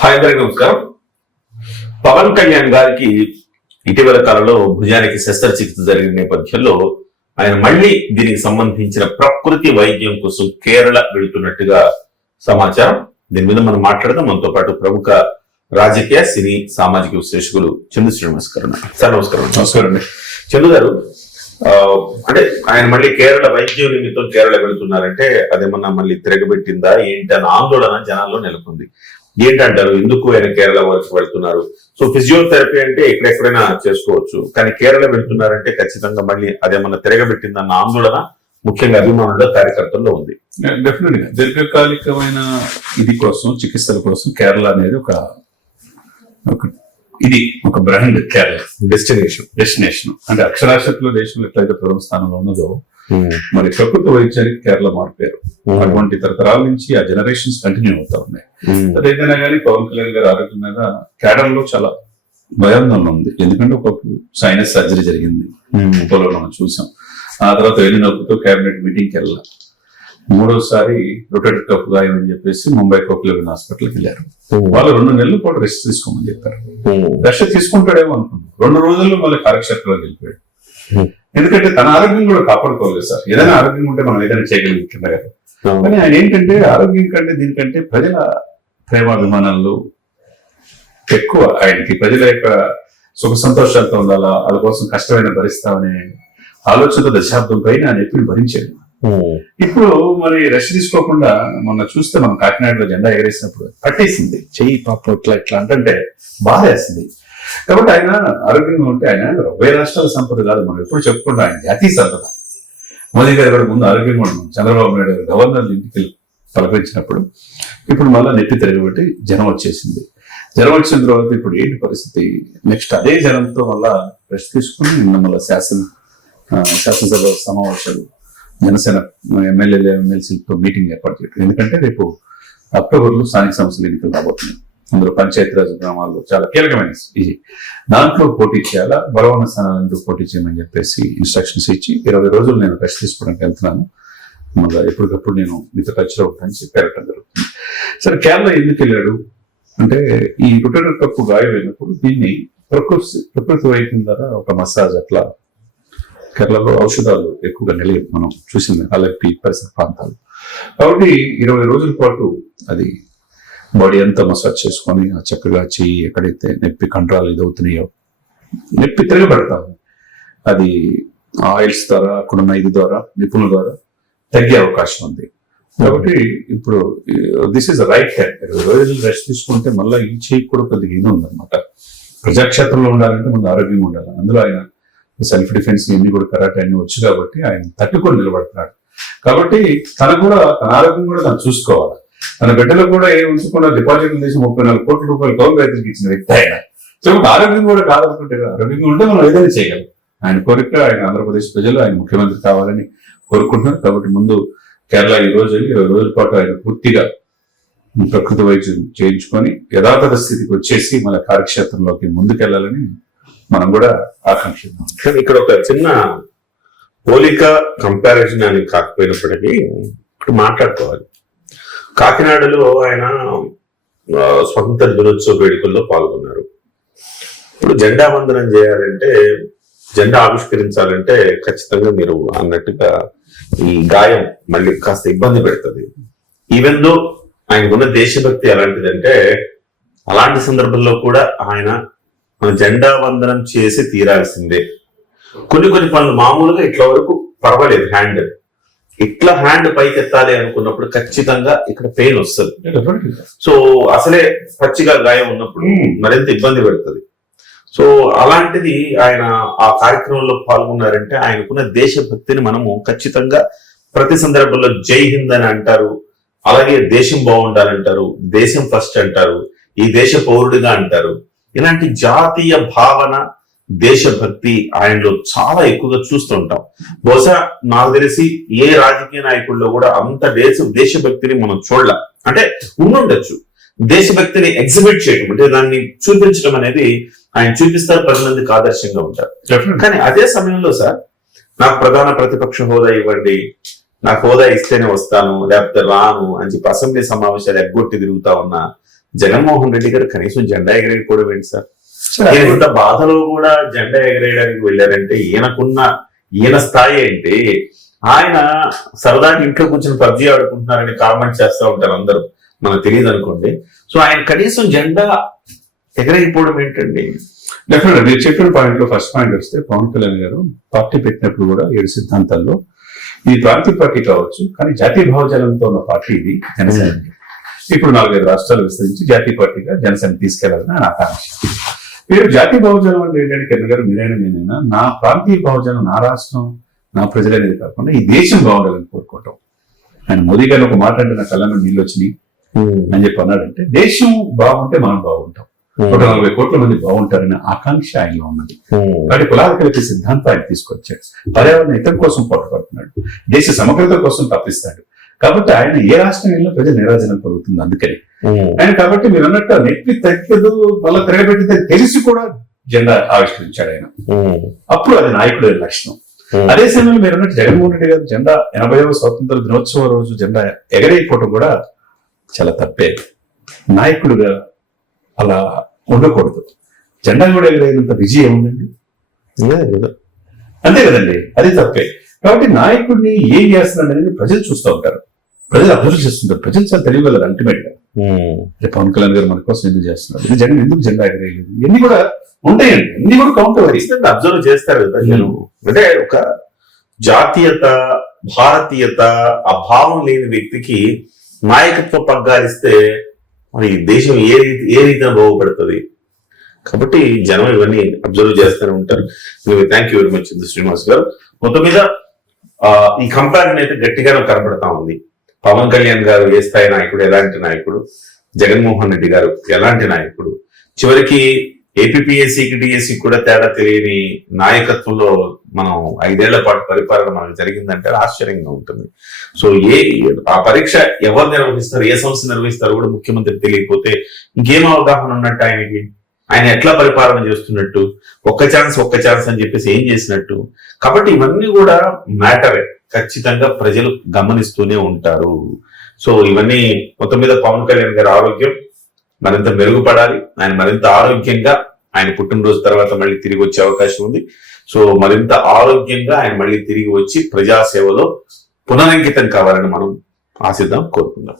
Hi అందరికీ నమస్కారం. పవన్ కళ్యాణ్ గారికి ఇటీవల కాలంలో భుజానికి శస్త్రచికిత్స జరిగిన నేపథ్యంలో ఆయన మళ్ళీ దీనికి సంబంధించిన ప్రకృతి వైద్యం కోసం కేరళ వెళుతున్నట్టుగా సమాచారం. దీని మీద మనం మాట్లాడదాం. మనతో పాటు ప్రముఖ రాజకీయ సినీ సామాజిక విశ్లేషకులు చందు శ్రీనివాస్ గారు. సార్ నమస్కారం. నమస్కారం అండి. చందు గారు, అంటే ఆయన మళ్ళీ కేరళ వైద్యం నిమిత్తం కేరళ వెళుతున్నారంటే అదేమన్నా మళ్ళీ తిరగబెట్టిందా ఏంటి అన్న ఆందోళన జనాల్లో నెలకొంది. ఏంటంటారు, ఎందుకు ఆయన కేరళ వరకు వెళ్తున్నారు? సో ఫిజియోథెరపీ అంటే ఎక్కడెక్కడైనా చేసుకోవచ్చు, కానీ కేరళ వెళ్తున్నారంటే ఖచ్చితంగా మళ్ళీ అదేమన్నా తిరగబెట్టిందన్న ఆందోళన ముఖ్యంగా అభిమానుల కార్యకర్తల్లో ఉంది. డెఫినెట్ గా దీర్ఘకాలికమైన ఇది కోసం, చికిత్సల కోసం కేరళ అనేది ఒక బ్రాండ్. కేరళ డెస్టినేషన్ అంటే అక్షరాస్యతలో దేశంలో ఎట్లయితే ప్రథమ స్థానంలో ఉన్నదో మరి ప్రకృతి వైద్యానికి కేరళ మారిపోయారు. అటువంటి తరతరాల నుంచి ఆ జనరేషన్స్ కంటిన్యూ అవుతా ఉన్నాయి. అదేదైనా కానీ పవన్ కళ్యాణ్ గారి ఆరోగ్యం మీద కేరళలో చాలా భయాందోళన ఉంది. ఎందుకంటే ఒకప్పుడు సైనస్ సర్జరీ జరిగింది, ముప్పలో మనం చూసాం. ఆ తర్వాత వెళ్ళి నొప్పుతో కేబినెట్ మీటింగ్కి వెళ్ళాం. మూడోసారి రొటేటర్ కప్ గాయం అని చెప్పేసి ముంబై కోకిలవిన్ హాస్పిటల్కి వెళ్ళారు. వాళ్ళు 2 నెలల పాటు రెస్ట్ తీసుకోమని చెప్పారు. రెస్ట్ తీసుకుంటాడేమో అనుకున్నాం. 2 రోజుల్లో మళ్ళీ కార్యక్షేత్రంలోకి వెళ్ళిపోయాడు. ఎందుకంటే తన ఆరోగ్యం కూడా కాపాడుకోలేదు సార్. ఏదైనా ఆరోగ్యం ఉంటే మనం ఏదైనా చేయగలుగుతుంది కదా. కానీ ఆయన ఏంటంటే ఆరోగ్యం కంటే దీనికంటే ప్రజల ప్రేమాభిమానాలు ఎక్కువ ఆయనకి. ప్రజల యొక్క సుఖ సంతోషాలతో ఉండాలా, వాళ్ళ కోసం కష్టమైన భరిస్తామనే ఆలోచనతో దశాబ్దం పైన ఆయన ఎప్పుడు భరించాడు. ఇప్పుడు మరి రెస్ట్ తీసుకోకుండా మొన్న చూస్తే మనం కాకినాడలో జెండా ఎగరేసినప్పుడు పట్టేసింది చెయ్యి, పాపం ఇట్లా అంటే బాధ వేస్తుంది. కాబట్టి ఆయన ఆరోగ్యంగా ఉంటే ఆయన 20 రాష్ట్రాల సంపద కాదు, మనం ఎప్పుడు చెప్పుకుంటాం ఆయన జాతీయ సంపద. మోదీ గారు కూడా ముందు ఆరోగ్యంగా ఉన్నాం. చంద్రబాబు నాయుడు గారు గవర్నర్లు ఇంటికి పలకరించినప్పుడు ఇప్పుడు మళ్ళీ నెత్తి తిరగబెట్టి జనం వచ్చేసింది. జనం వచ్చిన తర్వాత ఇప్పుడు ఏంటి పరిస్థితి? నెక్స్ట్ అదే జనంతో మళ్ళా రెస్ట్ తీసుకుని నిన్న మళ్ళీ శాసనసభ సమావేశాలు, జనసేన ఎమ్మెల్యేలు ఎమ్మెల్సీలతో మీటింగ్ ఏర్పాటు చేయడం. ఎందుకంటే రేపు అక్టోబర్లో స్థానిక సంస్థల ఎన్నికలు రాబోతున్నాయి. అందులో పంచాయతీరాజ్ గ్రామాల్లో చాలా కీలకమైన ఇది. దాంట్లో పోటీ చేయాలా, బలవన్న స్థానాలంటూ పోటీ చేయమని చెప్పేసి ఇన్స్ట్రక్షన్స్ ఇచ్చి 20 రోజులు నేను రెస్ట్ తీసుకోవడానికి వెళ్తున్నాను, మళ్ళీ ఎప్పటికప్పుడు నేను మీతో టచ్లో ఉంటానని చెప్పారటం జరుగుతుంది. సరే, కేరళ ఎందుకు వెళ్ళాడు అంటే ఈ రొటేటర్ కప్పు గాయం అయినప్పుడు దీన్ని ప్రకృతి వైద్యం ద్వారా ఒక మసాజ్ అట్లా. కేరళలో ఔషధాలు ఎక్కువగా నిలయం మనం చూసింది, అలపి పరిసర ప్రాంతాలు. కాబట్టి 20 రోజుల పాటు అది బాడీ అంతా మసాజ్ చేసుకొని చక్కగా చెయ్యి ఎక్కడైతే నొప్పి కండరాలు ఇదవుతున్నాయో, నొప్పి తిరగబెడతాము. అది ఆయిల్స్ ద్వారా, అక్కడున్న ఇది ద్వారా, నిపుణుల ద్వారా తగ్గే అవకాశం ఉంది. కాబట్టి ఇప్పుడు దిస్ ఈస్ రైట్ టైం. 20 రోజులు రెస్ట్ తీసుకుంటే మళ్ళీ ఈ చెయ్యి కూడా కొద్దిగా ఇది ఉందన్నమాట. ప్రజాక్షేత్రంలో ఉండాలంటే ముందు ఆరోగ్యంగా ఉండాలి. అందులో ఆయన సెల్ఫ్ డిఫెన్స్ ఇన్ని కూడా కరాటే అన్ని వచ్చు కాబట్టి ఆయన తట్టుకొని నిలబడుతున్నాడు. కాబట్టి తన ఆరోగ్యం కూడా తను చూసుకోవాలి. తన బిడ్డలు కూడా ఏ ఉంచకుండా డిపాజిట్లు తీసి 34 కోట్ల రూపాయలు కౌలు రైతులకు ఇచ్చిన వ్యక్తి ఆయన. సో ఆరోగ్యం కూడా కాదనుకుంటే, ఆరోగ్యంగా ఉంటే మనం ఏదైనా చేయగలం. ఆయన కోరిక ఆయన ఆంధ్రప్రదేశ్ ప్రజలు ఆయన ముఖ్యమంత్రి కావాలని కోరుకుంటున్నారు. కాబట్టి ముందు కేరళ 20 రోజుల పాటు ఆయన పూర్తిగా ప్రకృతి వైద్యం చేయించుకొని యథాతథ స్థితికి వచ్చేసి మన కార్యక్షేత్రంలోకి ముందుకెళ్లాలని మనం కూడా ఆకాంక్షిద్దాం. కానీ ఇక్కడ ఒక చిన్న పోలిక కంపారిజన్ అని కాకపోయినప్పటికీ ఇప్పుడు మాట్లాడుకోవాలి. కాకినాడలో ఆయన స్వతంత్ర దినోత్సవ వేడుకల్లో పాల్గొన్నారు. ఇప్పుడు జెండా వందనం చేయాలంటే, జెండా ఆవిష్కరించాలంటే ఖచ్చితంగా మీరు అన్నట్టుగా ఈ గాయం మళ్ళీ కాస్త ఇబ్బంది పెడుతుంది. ఈవెన్ దో ఆయనకున్న దేశభక్తి ఎలాంటిదంటే, అలాంటి సందర్భంలో కూడా ఆయన జెండా వందనం చేసి తీరాల్సిందే. కొన్ని పనులు మామూలుగా ఇట్లా వరకు పర్వాలేదు, ఇట్లా హ్యాండ్ పైకి ఎత్తాలి అనుకున్నప్పుడు ఖచ్చితంగా ఇక్కడ పెయిన్ వస్తుంది. సో అసలే పచ్చిగా గాయం ఉన్నప్పుడు మరింత ఇబ్బంది పెడుతుంది. సో అలాంటిది ఆయన ఆ కార్యక్రమంలో పాల్గొన్నారంటే ఆయనకున్న దేశభక్తిని మనము ఖచ్చితంగా ప్రతి సందర్భంలో జై హింద్ అని అంటారు, అలాగే దేశం బాగుండాలంటారు, దేశం ఫస్ట్ అంటారు, ఈ దేశ పౌరుడిగా అంటారు. ఇలాంటి జాతీయ భావన, దేశభక్తి ఆయనలో చాలా ఎక్కువగా చూస్తుంటాం. బహుశా నాకు తెలిసి ఏ రాజకీయ నాయకుల్లో కూడా అంత దేశభక్తిని మనం చూడలే. అంటే ఉండుండొచ్చు, దేశభక్తిని ఎగ్జిబిట్ చేయడం అంటే దాన్ని చూపించడం అనేది ఆయన చూపిస్తారు, 10 మందికి ఆదర్శంగా ఉంటారు. కానీ అదే సమయంలో సార్, నాకు ప్రధాన ప్రతిపక్ష హోదా ఇవ్వండి, నాకు హోదా ఇస్తేనే వస్తాను లేకపోతే రాను అని చెప్పి అసెంబ్లీ సమావేశాలు ఎగ్గొట్టి తిరుగుతా ఉన్న జగన్మోహన్ రెడ్డి గారు కనీసం జెండా ఎగరేయకపోవడం ఏంటి సార్? ఈయన ఇంత బాధలో కూడా జెండా ఎగరేయడానికి వెళ్ళారంటే ఈయన స్థాయి ఏంటి? ఆయన సరదాగా ఇంట్లో కూర్చొని పబ్జీ ఆడుకుంటున్నారని కామెంట్ చేస్తూ ఉంటారు అందరూ, మనకు తెలియదు అనుకోండి. సో ఆయన కనీసం జెండా ఎగరేయకపోవడం ఏంటండి? డెఫినెట్ మీరు చెప్పిన పాయింట్ లో ఫస్ట్ పాయింట్ వస్తే పవన్ కళ్యాణ్ గారు పార్టీ పెట్టినప్పుడు కూడా 7 సిద్ధాంతాల్లో ఇది ప్రాంతీయ పార్టీ కావచ్చు, కానీ జాతీయ భావజాలంతో ఉన్న పార్టీ ఇది జనసేన. ఇప్పుడు 4-5 రాష్ట్రాలు విస్తరించి జాతీయ పార్టీగా జనసేన తీసుకెళ్లాలని ఆయన ఆకాంక్ష. మీరు జాతీయ భావజాలం అంటే ఏంటంటే కిరణ్ గారు మీరైనా నేనైనా నా ప్రాంతీయ భావజాలం, నా రాష్ట్రం, నా ప్రజలు అనేది కాకుండా ఈ దేశం బాగుండాలని కోరుకోవటం. ఆయన మోదీ గారు ఒక మాట అంటే నా కళ్ళలో నీళ్ళు వచ్చినాయి అని చెప్పి అన్నాడంటే, దేశం బాగుంటే మనం బాగుంటాం, 140 కోట్ల మంది బాగుంటారనే ఆకాంక్ష ఆయనలో ఉన్నది. కాబట్టి కులాల కలిపి సిద్ధాంతం ఆయన తీసుకొచ్చాడు. పర్యావరణ హితం కోసం పోరాడుతున్నాడు, దేశ సమగ్రత కోసం తప్పిస్తాడు. కాబట్టి ఆయన ఏ రాష్ట్రం వెళ్ళినా ప్రజల నిరాజనం కలుగుతుంది. అందుకని ఆయన కాబట్టి మీరు అన్నట్టు నెప్పి తగ్గదు మళ్ళీ తిరగబెట్టితే తెలిసి కూడా జెండా ఆవిష్కరించాడు ఆయన. అప్పుడు అది నాయకుడి లక్షణం. అదే సమయంలో మీరు అన్నట్టు జగన్మోహన్ రెడ్డి గారు జెండా 80వ స్వాతంత్ర దినోత్సవ రోజు జెండా ఎగరైపోవడం కూడా చాలా తప్పే. నాయకుడుగా అలా ఉండకూడదు. జెండా కూడా ఎగరైనంత విజయం ఉందండి, అంతే కదండి, అది తప్పే. కాబట్టి నాయకుడిని ఏం చేస్తున్నాడు అనేది ప్రజలు చూస్తూ ఉంటారు, ప్రజలు అభివృద్ధి చేస్తుంటారు. ప్రజలు చాలా తెలియగలరు అల్టిమేట్ గా. పవన్ కళ్యాణ్ గారు మన కోసం ఎందుకు చేస్తున్నారు, ఇది జగన్ ఎందుకు జెండా ఎగరేయలేదు, ఇవన్నీ కూడా ఉంటాయండి, అన్ని కూడా కౌంటర్ అబ్జర్వ్ చేస్తారు కదా జనం. అంటే ఒక జాతీయత, భారతీయత ఆ భావం లేని వ్యక్తికి నాయకత్వ పగ్గాలిస్తే మరి దేశం ఏ రీతిగా బాగుపడుతుంది? కాబట్టి జనం ఇవన్నీ అబ్జర్వ్ చేస్తూనే ఉంటారు. Thank you very much Srinivas గారు. మొత్తం మీద ఈ కంపారిజన్ అయితే గట్టిగానే కనపడతా ఉంది. పవన్ కళ్యాణ్ గారు ఏ స్థాయి నాయకుడు, ఎలాంటి నాయకుడు, జగన్మోహన్ రెడ్డి గారు ఎలాంటి నాయకుడు, చివరికి ఏపీపీఎస్సీకి డిఎస్సి కూడా తేడా తెలియని నాయకత్వంలో మనం 5 ఏళ్ల పాటు పరిపాలన మనకు జరిగిందంటే ఆశ్చర్యంగా ఉంటుంది. సో ఆ పరీక్ష ఎవరు నిర్వహిస్తారు, ఏ సంస్థ నిర్వహిస్తారు కూడా ముఖ్యమంత్రి తెలియకపోతే ఇంకేం అవగాహన ఉన్నట్టు ఆయనకి? ఆయన ఎట్లా పరిపాలన చేస్తున్నట్టు, ఒక్క ఛాన్స్ అని చెప్పేసి ఏం చేసినట్టు? కాబట్టి ఇవన్నీ కూడా మ్యాటరే, ఖచ్చితంగా ప్రజలు గమనిస్తూనే ఉంటారు. సో ఇవన్నీ మొత్తం మీద పవన్ కళ్యాణ్ గారి ఆరోగ్యం మరింత మెరుగుపడాలి. ఆయన మరింత ఆరోగ్యంగా ఆయన పుట్టినరోజు తర్వాత మళ్ళీ తిరిగి వచ్చే అవకాశం ఉంది. సో మరింత ఆరోగ్యంగా ఆయన మళ్ళీ తిరిగి వచ్చి ప్రజాసేవలో పునరంకితం కావాలని మనం ఆశిద్దాం, కోరుకుందాం.